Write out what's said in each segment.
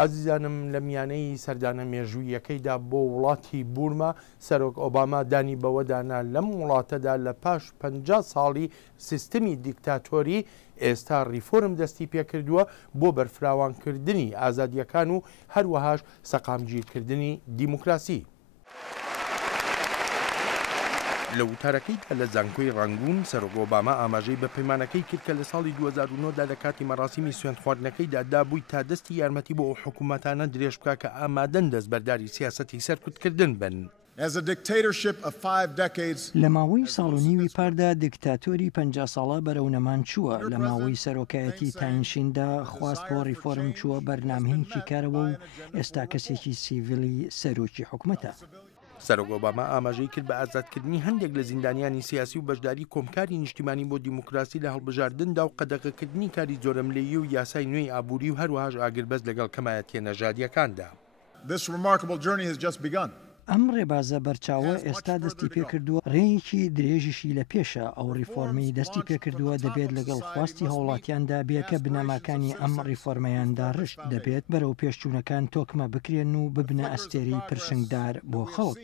ئازیزانم لە میانەی سەردانە مێژوویەکەیدا بۆ وڵاتی بورما سەرۆک ئۆباما دانی بەوەدانا لەم وڵاتەدا لە پاش 50 ساڵی سیستەمی دیکتاتۆری ئێستا ریفۆرم دەستی پێکردووە بۆ بەرفراوانکردنی ئازادیەکان و هەروەهاش سەقامگیرکردنی دیموکراسی. لە وتارەکەیدا لە زانکۆی ڕەنگوون سەرۆک ئۆباما ئاماژەی بە پەیمانەکەی کرد کە لە ساڵی 2009دا لە کاتی مەراسیمی سوێند خواردنەکەیدا دابووی تا دەستی یارمەتی بۆ ئەو حکوومەتانە درێژ بکە کە ئامادەن دەستبەرداری سیاسەتی سەرکوتکردن بن. لە ماوەی ساڵ و نیوی پاردا دیکتاتۆری 50 ساڵە بەرەونەمان چووە. لە ماوەی سەرۆکایەتی تاینشیندا خواست بۆ ریفۆرم چووە بەرنامهێنکی کارەوە و ئێستا کەسێکی سیڤیلی سەرۆکی حکوومەتە. سەرۆک ئۆباما ئاماژەی کرد بە ئازادکردنی هەندێک لە زیندانیانی سیاسی و بەشداری کۆمکاری نیشتیمانی بۆ دیموکراسی لە هەڵبژاردندا و قەدەغەکردنی کاری جۆرەملەیی و یاسای نوێی ئابووری و هەروەهاش ئاگربەز لەگەڵ کەمایەتیە نەژادیەکاندا. ئەم ڕێبازە بەرچاوە ئێستا دەستی پێکردووە ڕێیەکی درێژیشی لە پێشە. ئەو ریفۆرمەی دەستی پێکردووە دەبێت لەگەڵ خواستی هاوڵاتیاندا بێکە بنەماکانی ئەم ریفۆرمەیاندا ڕشت دەبێت بەرەو پێشچوونەکان تۆکمە بکرێن و ببنە ئەستێری پرشنگدار بۆ خەڵک.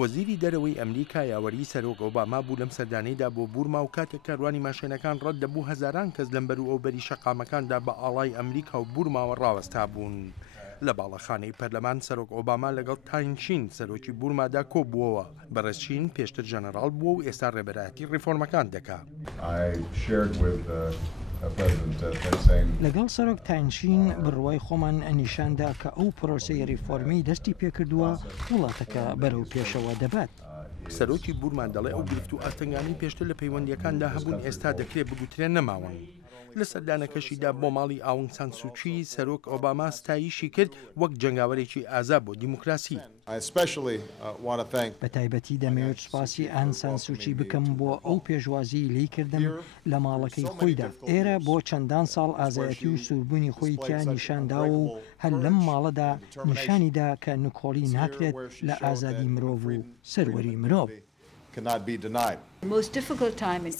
وەزیری دەرەوەی ئەمریکا یاوەری سەرۆک ئۆباما بوو لەم سەردانەیدا بۆ بورما و کاتێک کاروانی ماشێنەکان ڕەت دەبوو هەزاران کەس لەمبەر و ئەوبەری شەقامەکاندا بە ئاڵای ئەمریکا و بورماوە ڕاوەستا بوون. لە باڵەخانەی پەرلەمان سەرۆک ئۆباما لەگەڵ تاینشین سەرۆکی بورمادا کۆبووەوە. بەڕێزچین پێشتر ژەنەڕاڵ بووە و ئێستا ڕێبەرایەتی ریفۆرمەکان دەکات. لەگەڵ سەرۆک تاینشین بڕوای خۆمان ئەنیشاندا کە ئەو پرۆسەی ریفۆرمی دەستی پێکردووە وڵاتەکە بەرەو پێشەوە دەبات. سەرۆکی بورمان دەڵێ ئەو گرفت و ئاستەنگانی پێشتر لە پەیوەندیەکاندا هەبوون ئێستا دەکرێت بگوترێن نەماوەن. لە سەردانەکەشیدا بۆ ماڵی ئاونگ سان سوچی سەرۆک ئۆباما ستایشی کرد وەک جەنگاوەرێکی ئازا بۆ دیموکراسی. بە تایبەتی دەمەوێت سوپاسی ئان سان سوچی بکەم بۆ ئەو پێشوازی لی-کردم لە ماڵەکەی خۆیدا. ئێرە بۆ چەندان ساڵ ئازایەتی و سووربوونی خۆی تیا نیشانداوە و هەر لەم ماڵەدا نیشانیدا کە نکۆڵی ناکرێت لە ئازادی مرۆڤ و سەروەری مرۆڤ.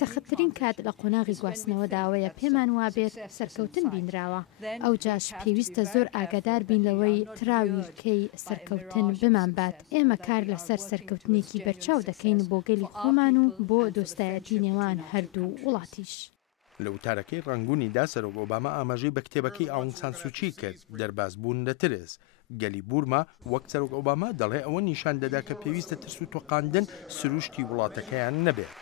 سەختترین کات لە قۆناغی گواستنەوەداوەیە پێمان وابێت سەرکەوتن بینراوە. ئەو جاش پێویستە زۆر ئاگادار بین لەوەی تراویکەی سەرکەوتن بمان بات. ئێمە کار لەسەر سەرکەوتنێکی بەرچاو دەکەین بۆ گەلی خۆمان و بۆ دۆستایەتی نێوان هەردوو وڵاتیش. لە وتارەکەی ڕەنگوونیدا سەرۆک ئۆباما ئاماژەی بە کتێبەکەی ئاونگ سان سوچی کرد دەرباز بوون لە ترس. گەلی بورما وەک سەرۆک ئۆباما دەڵێ ئەوە نیشان دەدا کە پێویستە ترس و تۆقاندن سروشتی وڵاتەکەیان نەبێت.